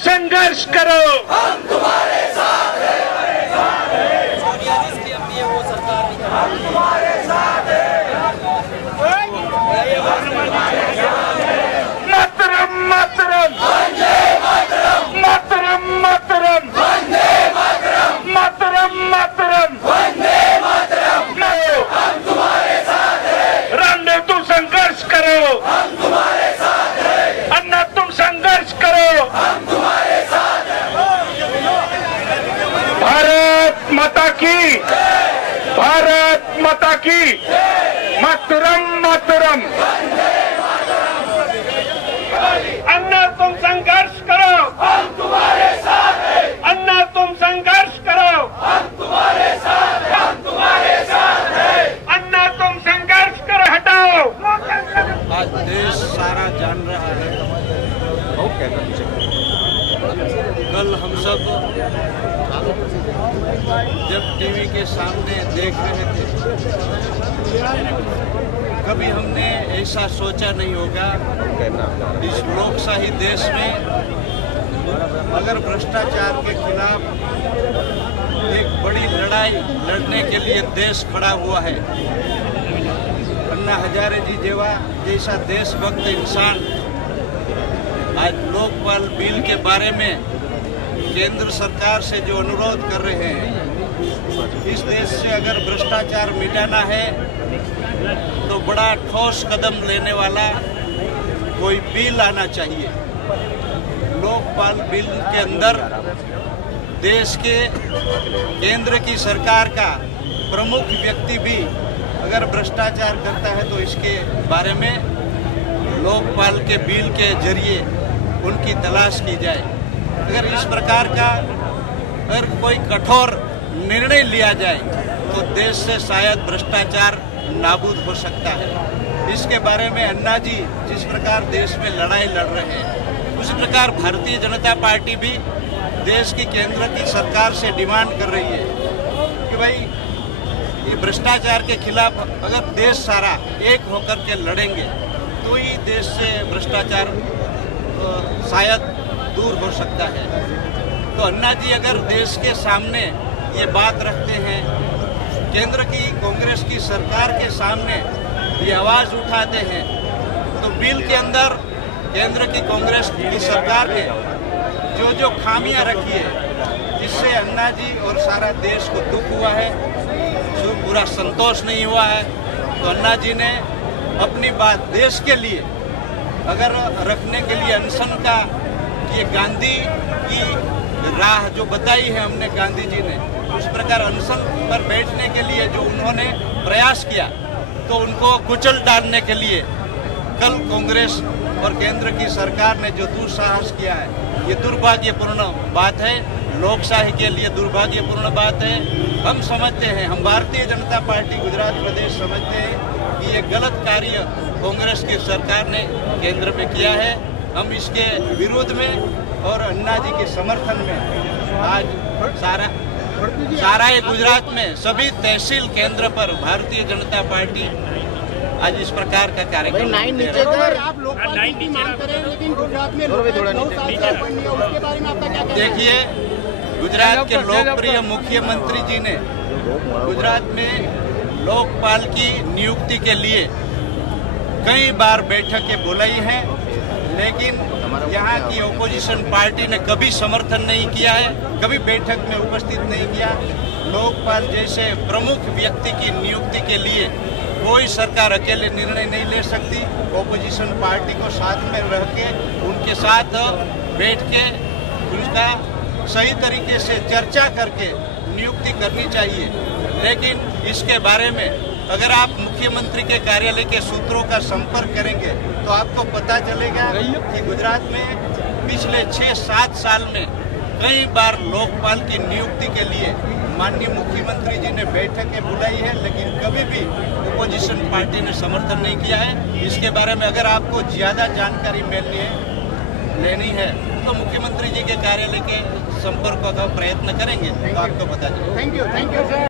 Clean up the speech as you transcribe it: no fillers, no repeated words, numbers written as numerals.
संघर्ष करो, हम तुम्हारे साथ हैं। हम तुम्हारे साथ हैं। मातरम मातरम वंदे मातरम, मातरम मातरम वंदे मातरम, मातरम मातरम वंदे मातरम। हम तुम्हारे साथ हैं। रामदेव तुम संघर्ष करो, हम तुम्हारे साथ हैं। अन्ना तुम संघर्ष करो। हम तुम्हारे साथ हैं। भारत माता की, भारत माता की, मातरम मातरम। अन्ना तुम संघर्ष करो, हम तुम्हारे साथ हैं। अन्ना तुम संघर्ष करो, हम तुम्हारे साथ हैं। हम तुम्हारे साथ हैं। अन्ना तुम संघर्ष करो, हटाओ। आज देश सारा जान रहा है। कल हम सब जब टीवी के सामने देख रहे थे, कभी हमने ऐसा सोचा नहीं होगा इस लोकशाही देश में अगर भ्रष्टाचार के खिलाफ एक बड़ी लड़ाई लड़ने के लिए देश खड़ा हुआ है। अन्ना हजारे जी जैसा देशभक्त इंसान आज लोकपाल बिल के बारे में केंद्र सरकार से जो अनुरोध कर रहे हैं, इस देश से अगर भ्रष्टाचार मिटाना है तो बड़ा ठोस कदम लेने वाला कोई बिल आना चाहिए। लोकपाल बिल के अंदर देश के केंद्र की सरकार का प्रमुख व्यक्ति भी अगर भ्रष्टाचार करता है तो इसके बारे में लोकपाल के बिल के जरिए उनकी तलाश की जाए। अगर इस प्रकार का अगर कोई कठोर निर्णय लिया जाए तो देश से शायद भ्रष्टाचार नाबूद हो सकता है। इसके बारे में अन्ना जी जिस प्रकार देश में लड़ाई लड़ रहे हैं, उसी प्रकार भारतीय जनता पार्टी भी देश की केंद्र की सरकार से डिमांड कर रही है कि भाई ये भ्रष्टाचार के खिलाफ अगर देश सारा एक होकर के लड़ेंगे तो ही देश से भ्रष्टाचार शायद दूर हो सकता है। तो अन्ना जी अगर देश के सामने ये बात रखते हैं, केंद्र की कांग्रेस की सरकार के सामने ये आवाज उठाते हैं, तो बिल के अंदर केंद्र की कांग्रेस की सरकार ने जो जो खामियां रखी है, जिससे अन्ना जी और सारा देश को दुख हुआ है, जो पूरा संतोष नहीं हुआ है, तो अन्ना जी ने अपनी बात देश के लिए अगर रखने के लिए अनशन का ये गांधी की राह जो बताई है हमने, गांधी जी ने उस प्रकार अनशन पर बैठने के लिए जो उन्होंने प्रयास किया, तो उनको कुचल डालने के लिए कल कांग्रेस और केंद्र की सरकार ने जो दुस्साहस किया है, ये दुर्भाग्यपूर्ण बात है, लोकशाही के लिए दुर्भाग्यपूर्ण बात है। हम समझते हैं, हम भारतीय जनता पार्टी गुजरात प्रदेश समझते हैं कि ये गलत कार्य कांग्रेस की सरकार ने केंद्र में किया है। हम इसके विरोध में और अन्ना जी के समर्थन में आज सारा गुजरात में सभी तहसील केंद्र पर भारतीय जनता पार्टी आज इस प्रकार का कार्यक्रम। आप लोकपाल की मांग करें, लेकिन गुजरात में उसके बारे में आपका क्या कहना है? देखिए, गुजरात के लोकप्रिय मुख्यमंत्री जी ने गुजरात में लोकपाल की नियुक्ति के लिए कई बार बैठकें बुलाई हैं, लेकिन यहाँ की ओपोजिशन पार्टी ने कभी समर्थन नहीं किया है, कभी बैठक में उपस्थित नहीं किया। लोकपाल जैसे प्रमुख व्यक्ति की नियुक्ति के लिए कोई सरकार अकेले निर्णय नहीं ले सकती। ओपोजिशन पार्टी को साथ में रह के उनके साथ बैठ के उनका सही तरीके से चर्चा करके नियुक्ति करनी चाहिए। लेकिन इसके बारे में अगर आप मुख्यमंत्री के कार्यालय के सूत्रों का संपर्क करेंगे तो आपको पता चलेगा कि गुजरात में पिछले 6-7 साल में कई बार लोकपाल की नियुक्ति के लिए माननीय मुख्यमंत्री जी ने बैठकें बुलाई है, लेकिन कभी भी ओपोजिशन पार्टी ने समर्थन नहीं किया है। इसके बारे में अगर आपको ज्यादा जानकारी लेनी है तो मुख्यमंत्री जी के कार्यालय के संपर्क का प्रयत्न करेंगे तो आपको पता चलेगा। Thank you sir.